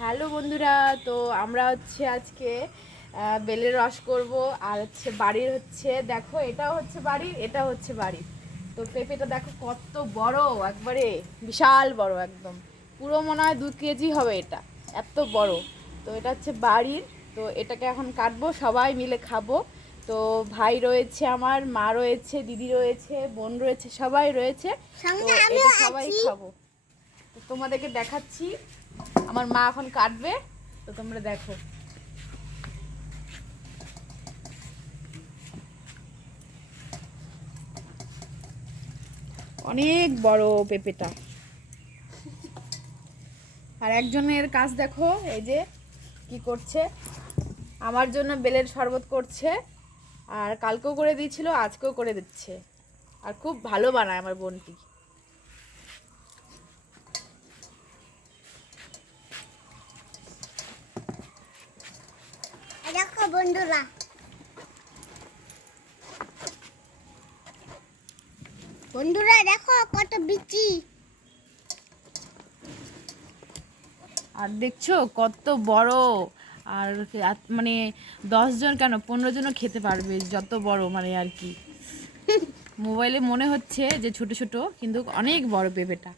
Hello বন্ধুরা, তো আমরা আজকে বেলের রস করব। আর বাড়ির দেখো, এটাও বাড়ির, এটাও বাড়ির। তো পেঁপেটা দেখো কত বড়, একবারে বিশাল বড়, একদম পুরো মনে হয় 2 কেজি হবে, এটা এত বড়। তো এটা বাড়ির। তো এটাকে এখন কাটবো, সবাই মিলে খাবো। তো ভাই রয়েছে, আমার মা রয়েছে, দিদি রয়েছে, বোন রয়েছে, সবাই রয়েছে। তো এটা সবাই খাবো। তো তোমাদেরকে দেখাচ্ছি, আমার মা এখন কাটবে, তো তোমরা দেখো। অনেক বড় পেঁপেটা। আর একজনের কাজ দেখো, এই যে কি করছে, আমার জন্য বেলের শরবত করছে। আর কালকেও করে দিয়েছিল, আজকেও করে দিচ্ছে। আর খুব ভালো বানায় আমার বোনটি। দেখো বন্ধুরা, দেখো কত বিচি। আর দেখছো কত বড়। আর মানে 10 জন কেন, 15 জনও খেতে পারবে, যত বড় মানে আর কি। মোবাইলে মনে হচ্ছে যে ছোট ছোট, কিন্তু অনেক বড় পেঁপেটা।